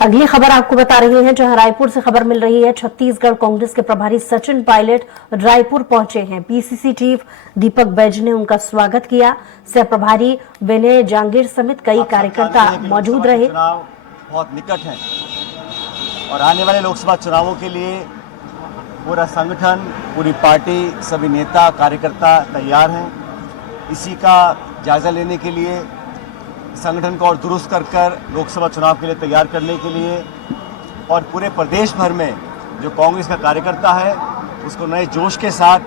अगली खबर आपको बता रहे हैं, जहां रायपुर से खबर मिल रही है। छत्तीसगढ़ कांग्रेस के प्रभारी सचिन पायलट रायपुर पहुंचे हैं। पीसीसी चीफ दीपक बैज ने उनका स्वागत किया। सह प्रभारी विनय जांगीर समेत कई कार्यकर्ता मौजूद रहे। चुनाव बहुत निकट है और आने वाले लोकसभा चुनावों के लिए पूरा संगठन, पूरी पार्टी, सभी नेता कार्यकर्ता तैयार हैं। इसी का जायजा लेने के लिए संगठन को और दुरुस्त कर लोकसभा चुनाव के लिए तैयार करने के लिए और पूरे प्रदेश भर में जो कांग्रेस का कार्यकर्ता है उसको नए जोश के साथ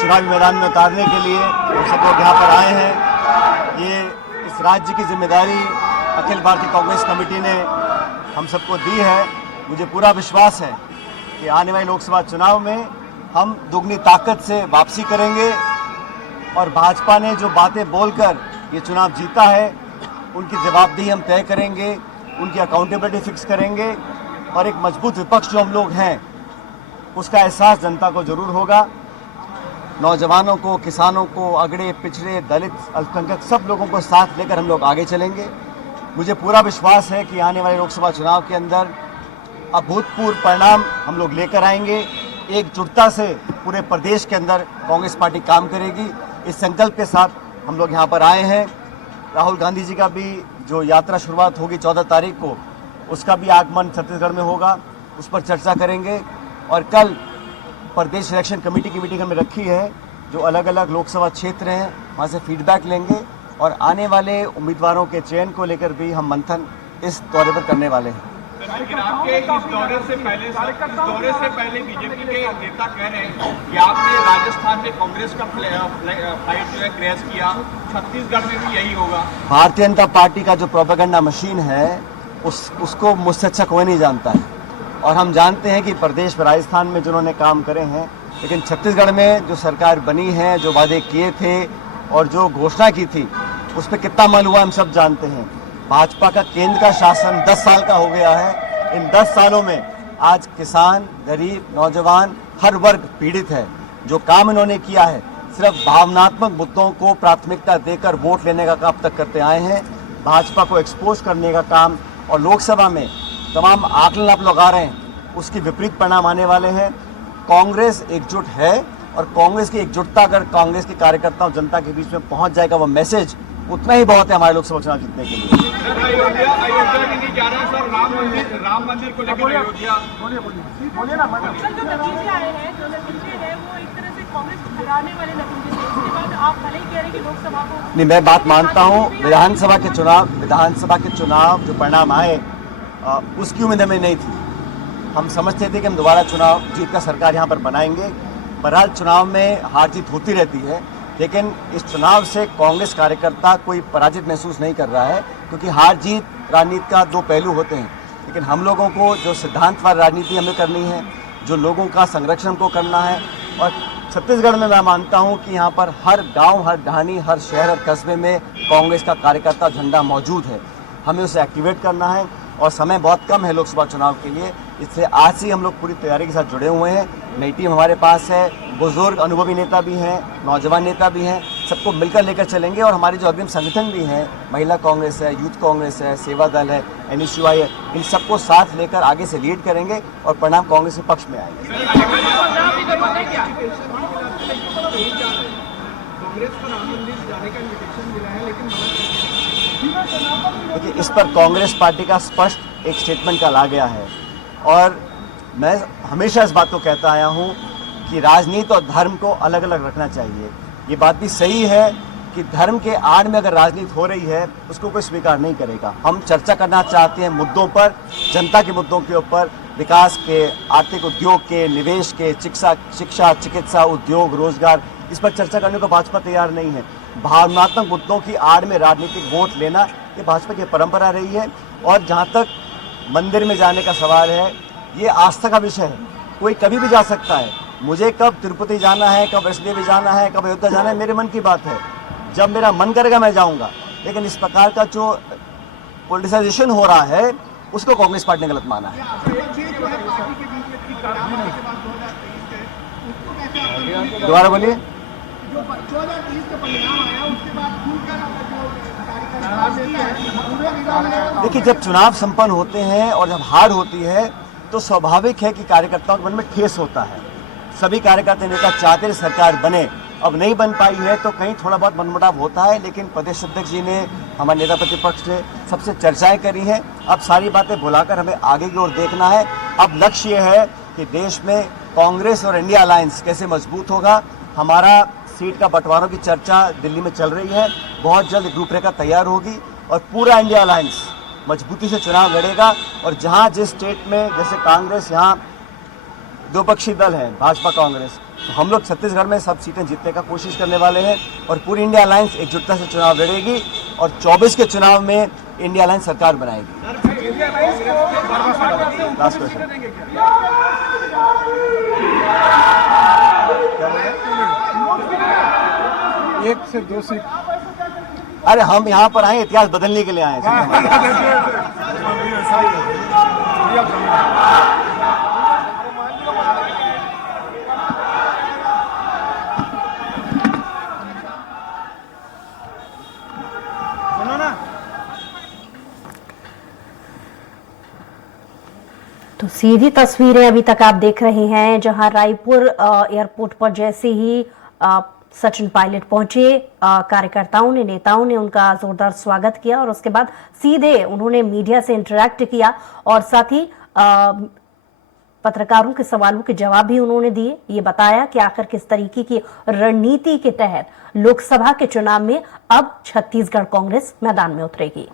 चुनावी मैदान में उतारने के लिए हम सब लोग यहाँ पर आए हैं। ये इस राज्य की जिम्मेदारी अखिल भारतीय कांग्रेस कमेटी ने हम सबको दी है। मुझे पूरा विश्वास है कि आने वाले लोकसभा चुनाव में हम दुगनी ताकत से वापसी करेंगे और भाजपा ने जो बातें बोलकर ये चुनाव जीता है उनकी जवाबदेही हम तय करेंगे, उनकी अकाउंटेबिलिटी फिक्स करेंगे और एक मजबूत विपक्ष जो हम लोग हैं उसका एहसास जनता को जरूर होगा। नौजवानों को, किसानों को, अगड़े पिछड़े, दलित, अल्पसंख्यक सब लोगों को साथ लेकर हम लोग आगे चलेंगे। मुझे पूरा विश्वास है कि आने वाले लोकसभा चुनाव के अंदर अभूतपूर्व परिणाम हम लोग लेकर आएंगे। एकजुटता से पूरे प्रदेश के अंदर कांग्रेस पार्टी काम करेगी, इस संकल्प के साथ हम लोग यहाँ पर आए हैं। राहुल गांधी जी का भी जो यात्रा शुरुआत होगी 14 तारीख को, उसका भी आगमन छत्तीसगढ़ में होगा, उस पर चर्चा करेंगे। और कल प्रदेश इलेक्शन कमेटी की मीटिंग हमें रखी है, जो अलग अलग लोकसभा क्षेत्र हैं वहाँ से फीडबैक लेंगे और आने वाले उम्मीदवारों के चयन को लेकर भी हम मंथन इस दौरे पर करने वाले हैं। आपके इस दौरे से पहले बीजेपी के नेता कह रहे हैं कि आपने राजस्थान में कांग्रेस का फ्लाइट जो है क्रैश किया, छत्तीसगढ़ में भी यही होगा। भारतीय जनता पार्टी का जो प्रोपेगेंडा मशीन है उसको मुझसे अच्छा कोई नहीं जानता है और हम जानते हैं कि प्रदेश में, राजस्थान में जिन्होंने काम करे हैं, लेकिन छत्तीसगढ़ में जो सरकार बनी है, जो वादे किए थे और जो घोषणा की थी उस पर कितना अमल हुआ हम सब जानते हैं। भाजपा का केंद्र का शासन 10 साल का हो गया है। इन 10 सालों में आज किसान, गरीब, नौजवान हर वर्ग पीड़ित है। जो काम इन्होंने किया है सिर्फ भावनात्मक मुद्दों को प्राथमिकता देकर वोट लेने का काम अब तक करते आए हैं। भाजपा को एक्सपोज करने का काम और लोकसभा में तमाम आकलन आप लोग आ रहे हैं, उसकी विपरीत परिणाम आने वाले हैं। कांग्रेस एकजुट है और कांग्रेस की एकजुटता अगर कांग्रेस के कार्यकर्ताओं, जनता के बीच में पहुंच जाएगा वो मैसेज, उतना ही बहुत है हमारे लोकसभा चुनाव जीतने के लिए। अयोध्या के लिए जा रहे हैं सर, राम मंदिर को लेकर अयोध्या बोलिए ना। सर, जो नतीजे आए हैं, जो नतीजे हैं वो एक तरह से कांग्रेस को हराने वाले नतीजे थे। उसके बाद आप भले ही कह रहे हैं कि लोकसभा को नहीं, मैं बात मानता हूँ विधानसभा के चुनाव जो परिणाम आए उसकी उम्मीद हमें नहीं थी। हम समझते थे कि हम दोबारा चुनाव जीत का सरकार यहाँ पर बनाएंगे। बहरहाल चुनाव में हार जीत होती रहती है, लेकिन इस चुनाव से कांग्रेस कार्यकर्ता कोई पराजित महसूस नहीं कर रहा है, क्योंकि हार जीत राजनीति का दो पहलू होते हैं। लेकिन हम लोगों को जो सिद्धांतवाद राजनीति हमें करनी है, जो लोगों का संरक्षण को करना है, और छत्तीसगढ़ में मैं मानता हूं कि यहाँ पर हर गांव, हर ढाणी, हर शहर, हर कस्बे में कांग्रेस का कार्यकर्ता झंडा मौजूद है। हमें उसे एक्टिवेट करना है और समय बहुत कम है लोकसभा चुनाव के लिए, इसलिए आज से हम लोग पूरी तैयारी के साथ जुड़े हुए हैं। नई टीम हमारे पास है, बुजुर्ग अनुभवी नेता भी हैं, नौजवान नेता भी हैं, सबको मिलकर लेकर चलेंगे। और हमारे जो अग्रिम संगठन भी हैं, महिला कांग्रेस है, यूथ कांग्रेस है, सेवा दल है, NSUI है, इन सबको साथ लेकर आगे से लीड करेंगे और परिणाम कांग्रेस के पक्ष में आएंगे। देखिए, इस पर कांग्रेस पार्टी का स्पष्ट एक स्टेटमेंट कल आ गया है और मैं हमेशा इस बात को कहता आया हूं कि राजनीति और धर्म को अलग अलग रखना चाहिए। ये बात भी सही है कि धर्म के आड़ में अगर राजनीति हो रही है उसको कोई स्वीकार नहीं करेगा। हम चर्चा करना चाहते हैं मुद्दों पर, जनता के मुद्दों के ऊपर, विकास के, आर्थिक उद्योग के, निवेश के, शिक्षा, चिकित्सा, उद्योग, रोजगार, इस पर चर्चा करने को भाजपा तैयार नहीं है। भावनात्मक मुद्दों की आड़ में राजनीतिक वोट लेना ये भाजपा की परंपरा रही है। और जहाँ तक मंदिर में जाने का सवाल है, ये आस्था का विषय है, कोई कभी भी जा सकता है। मुझे कब तिरुपति जाना है, कब वैष्णो देवी जाना है, कब अयोध्या जाना है, मेरे मन की बात है। जब मेरा मन करेगा मैं जाऊंगा। लेकिन इस प्रकार का जो पॉलिटिसाइजेशन हो रहा है उसको कांग्रेस पार्टी ने गलत माना है। दोबारा बोलिए। देखिए, जब चुनाव संपन्न होते हैं और जब हार होती है तो स्वाभाविक है कि कार्यकर्ताओं के मन में ठेस होता है। सभी कार्यकर्ता नेता चाहते हैं सरकार बने, अब नहीं बन पाई है तो कहीं थोड़ा बहुत मनमुटाव होता है, लेकिन प्रदेश अध्यक्ष जी ने, हमारे नेता प्रतिपक्ष ने सबसे चर्चाएं करी हैं। अब सारी बातें बुलाकर हमें आगे की ओर देखना है। अब लक्ष्य ये है कि देश में कांग्रेस और इंडिया अलायंस कैसे मजबूत होगा। हमारा सीट का बंटवारों की चर्चा दिल्ली में चल रही है, बहुत जल्द रूपरेखा तैयार होगी और पूरा इंडिया अलायंस मजबूती से चुनाव लड़ेगा। और जहां जिस स्टेट में, जैसे कांग्रेस, यहाँ दो पक्षी दल है, भाजपा कांग्रेस, तो हम लोग छत्तीसगढ़ में सब सीटें जीतने का कोशिश करने वाले हैं और पूरी इंडिया अलायंस एकजुटता से चुनाव लड़ेगी और 24 के चुनाव में इंडिया अलायंस सरकार बनाएगी। लास्ट क्वेश्चन, एक से 2 सीट। अरे हम यहाँ पर आए इतिहास बदलने के लिए आए हैं। तो सीधी तस्वीरें अभी तक आप देख रहे हैं, जहां रायपुर एयरपोर्ट पर जैसे ही सचिन पायलट पहुंचे, कार्यकर्ताओं ने, नेताओं ने उनका जोरदार स्वागत किया और उसके बाद सीधे उन्होंने मीडिया से इंटरैक्ट किया और साथ ही पत्रकारों के सवालों के जवाब भी उन्होंने दिए। ये बताया कि आखिर किस तरीके की रणनीति के तहत लोकसभा के चुनाव में अब छत्तीसगढ़ कांग्रेस मैदान में उतरेगी।